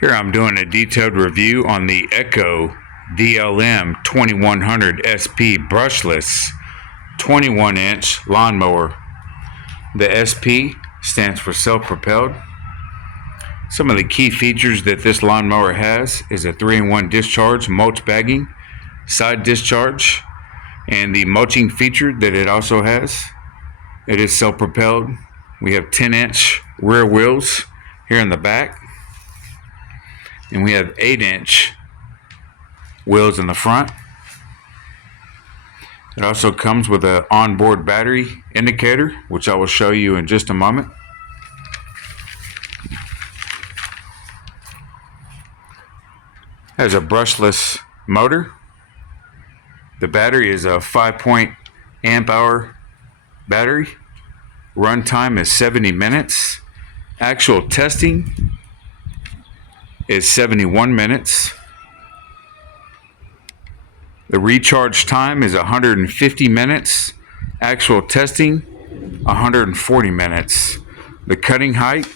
Here I'm doing a detailed review on the ECHO DLM 2100 SP brushless 21-inch lawnmower. The SP stands for self-propelled. Some of the key features that this lawnmower has is a 3-in-1 discharge, mulch bagging, side discharge, and the mulching feature that it also has. It is self-propelled. We have 10-inch rear wheels here in the back, and we have 8-inch wheels in the front. It also comes with an onboard battery indicator, which I will show you in just a moment. It has a brushless motor. The battery is a 5-amp-hour battery. Run time is 70 minutes. Actual testing is 71 minutes. The recharge time is 150 minutes. Actual testing, 140 minutes. The cutting height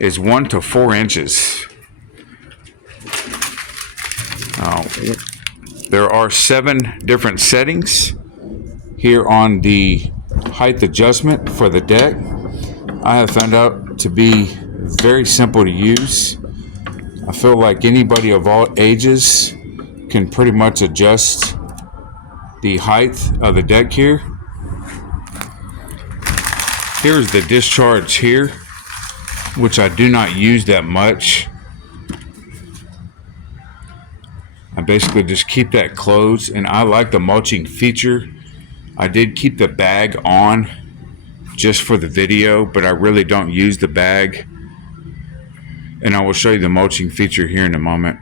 is 1 to 4 inches. There are 7 different settings here on the height adjustment for the deck. I have found out to be very simple to use. I feel like anybody of all ages can pretty much adjust the height of the deck here. Here's the discharge here, which I do not use that much. I basically just keep that closed, and I like the mulching feature. I did keep the bag on just for the video, but I really don't use the bag, and I will show you the mulching feature here in a moment.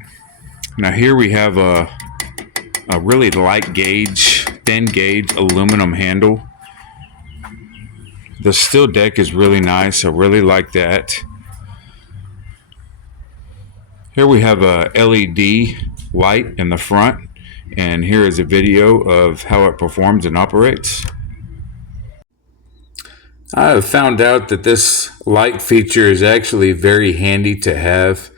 Now here we have a really light gauge, thin gauge aluminum handle. The steel deck is really nice. I really like that. Here we have a LED light in the front, and here is a video of how it performs and operates. I have found out that this light feature is actually very handy to have.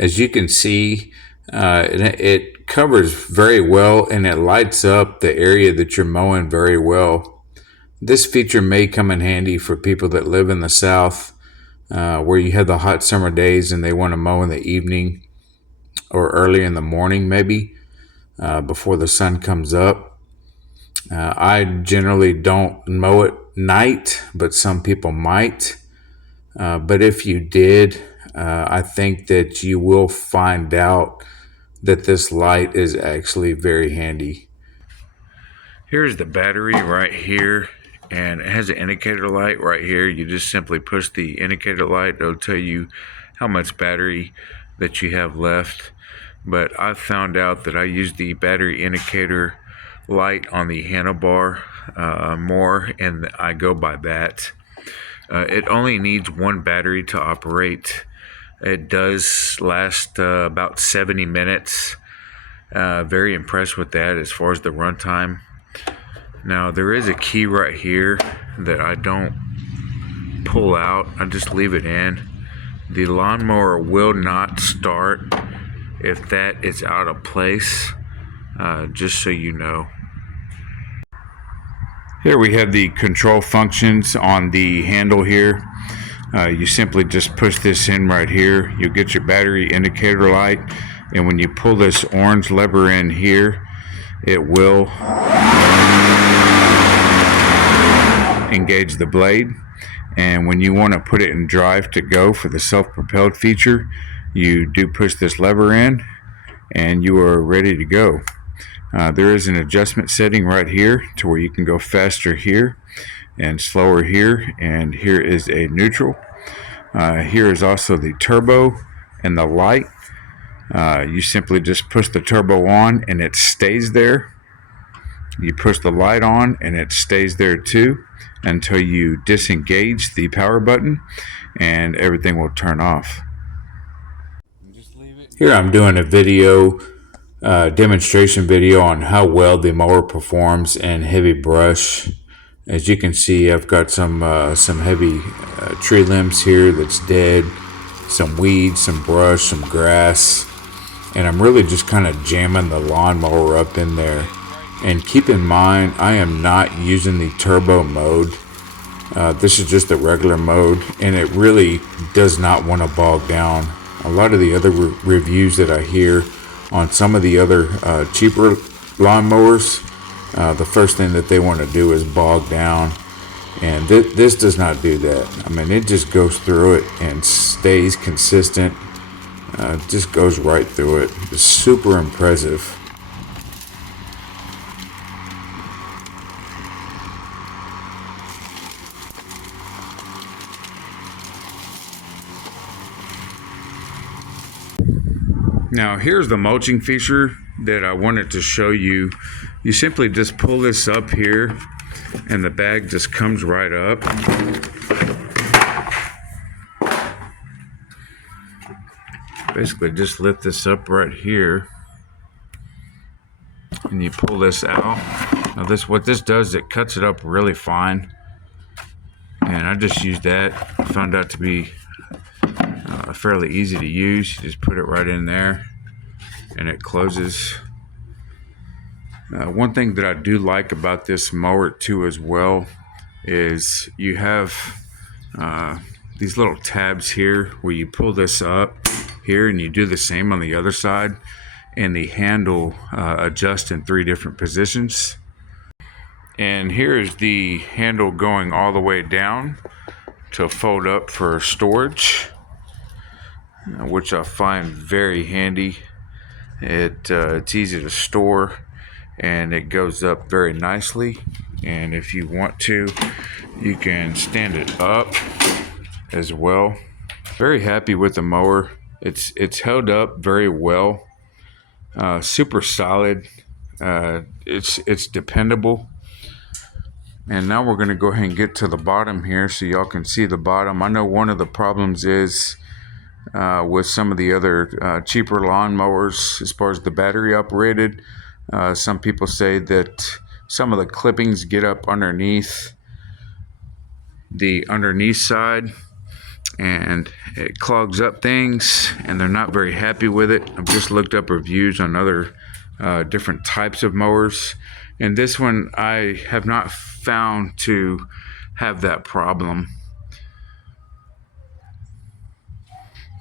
As you can see, it covers very well, and it lights up the area that you're mowing very well. This feature may come in handy for people that live in the South, where you have the hot summer days and they want to mow in the evening or early in the morning, maybe before the sun comes up. I generally don't mow at night, but some people might. But if you did, I think that you will find out that this light is actually very handy. Here's the battery right here, and it has an indicator light right here. You just simply push the indicator light. It'll tell you how much battery that you have left. But I found out that I use the battery indicator light on the handlebar more, and I go by that. It only needs 1 battery to operate. It does last about 70 minutes. Very impressed with that as far as the runtime. Now there is a key right here that I don't pull out. I just leave it in. The lawnmower will not start if that is out of place, just so you know. Here we have the control functions on the handle here. You simply just push this in right here. You'll get your battery indicator light, and when you pull this orange lever in here, it will engage the blade. And when you want to put it in drive to go for the self-propelled feature, you do push this lever in and you are ready to go. There is an adjustment setting right here to where you can go faster here and slower here, and here is a neutral. Here is also the turbo and the light. You simply just push the turbo on and it stays there. You push the light on and it stays there too until you disengage the power button, and everything will turn off. Here I'm doing a video, demonstration video on how well the mower performs in heavy brush. As you can see, I've got some heavy tree limbs here that's dead. some weeds, some brush, some grass, and I'm really just kind of jamming the lawnmower up in there. And keep in mind, I am not using the turbo mode. This is just the regular mode, and it really does not want to bog down. A lot of the other reviews that I hear on some of the other cheaper lawnmowers, the first thing that they want to do is bog down, and this does not do that. I mean, it just goes through it and stays consistent. Just goes right through it. It's super impressive. Now here's the mulching feature that I wanted to show you. You simply just pull this up here and the bag just comes right up. Basically just lift this up right here and you pull this out. Now what this does, it cuts it up really fine, and I just used that. I found out to be fairly easy to use. You just put it right in there and it closes. One thing that I do like about this mower too as well is you have these little tabs here where you pull this up here and you do the same on the other side, and the handle adjusts in 3 different positions. And here is the handle going all the way down to fold up for storage, which I find very handy. It's easy to store and it goes up very nicely, and if you want to, you can stand it up as well. Very happy with the mower. It's held up very well. Super solid. It's dependable. And now we're going to go ahead and get to the bottom here so y'all can see the bottom. I know one of the problems is with some of the other cheaper lawnmowers, as far as the battery operated, some people say that some of the clippings get up underneath the underneath side and it clogs up things, and they're not very happy with it. I've just looked up reviews on other different types of mowers, and this one I have not found to have that problem.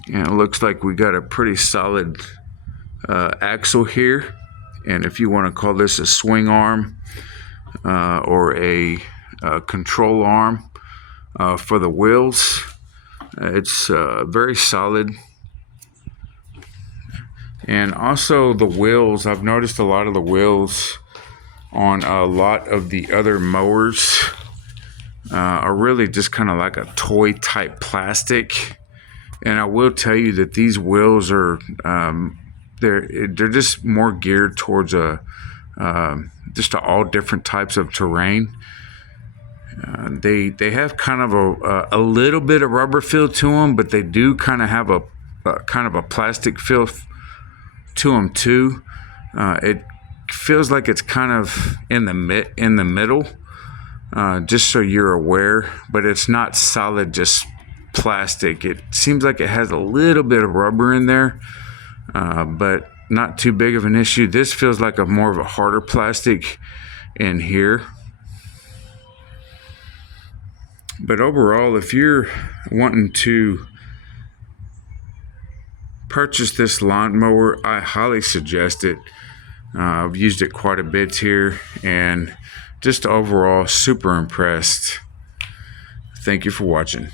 And it looks like we got a pretty solid axle here, and if you want to call this a swing arm or a control arm for the wheels, it's very solid. And also the wheels, I've noticed a lot of the wheels on a lot of the other mowers are really just kind of like a toy type plastic. And I will tell you that these wheels are they're just more geared towards just all different types of terrain. They have kind of a little bit of rubber feel to them, but they do kind of have a kind of a plastic feel to them too. It feels like it's kind of in the middle, just so you're aware, but it's not solid, just plastic. It seems like it has a little bit of rubber in there, but not too big of an issue. This feels like a more of a harder plastic in here. But overall, if you're wanting to purchase this lawnmower, I highly suggest it. I've used it quite a bit here, and just overall super impressed. Thank you for watching.